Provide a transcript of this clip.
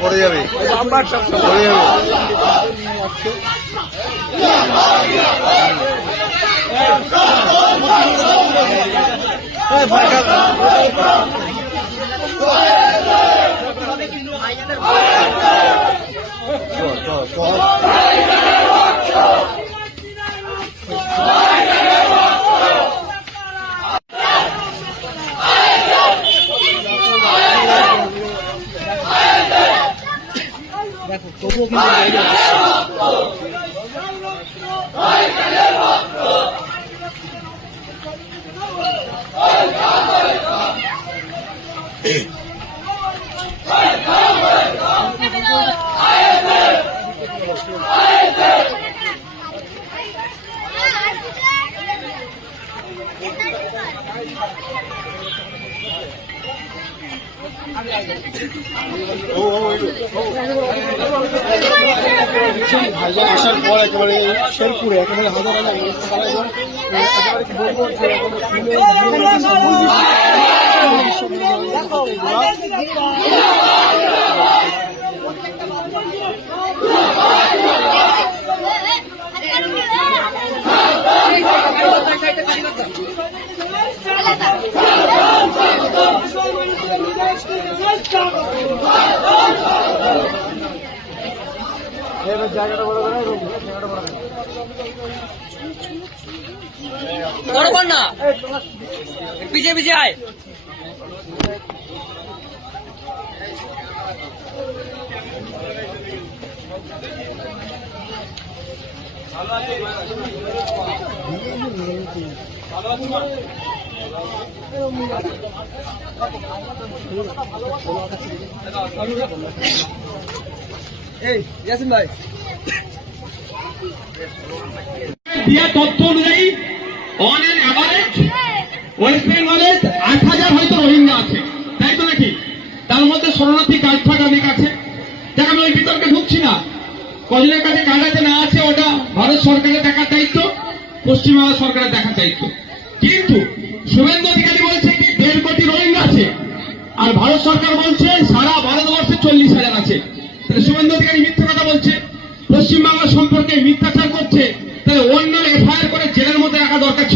পড়ে যাবে পড়ে যাবে। দেখো তবুও কিন্তু ভাইজান আসার পর একেবারে শেরপুরে একেবারে হাজার জায়গাটা বড় করে জায়গাটা বড় কর না, পিছিয়ে পিছিয়ে আয়। এই ইয়াসিন ভাই দিয়া তথ্য অনুযায়ী অন এন অ্যাভারেজ ওয়েস্ট বেঙ্গলে ৮,০০০ হয়তো রোহিঙ্গা আছে, তাই তো নাকি? তার মধ্যে শরণার্থী কার্ড ফার্ড অনেক আছে। দেখ আমি ওই বিতর্কে ঢুকছি না, কজনের কাছে কার্ড আছে না আছে ওটা ভারত সরকারের দেখার দায়িত্ব, পশ্চিমবঙ্গ সরকারের দেখার দায়িত্ব। কিন্তু শুভেন্দু অধিকারী বলছে কি ১.৫ কোটি রোহিঙ্গা আছে, আর ভারত সরকার বলছে সারা ভারতবর্ষে ৪০,০০০ আছে। তাহলে শুভেন্দু অধিকারী মিথ্যা কথা বলছে, পশ্চিমবাংলা সম্পর্কে মিথ্যাচার করছে। তাহলে অন্য এফআইআর করে জেলের মধ্যে রাখা দরকার ছিল।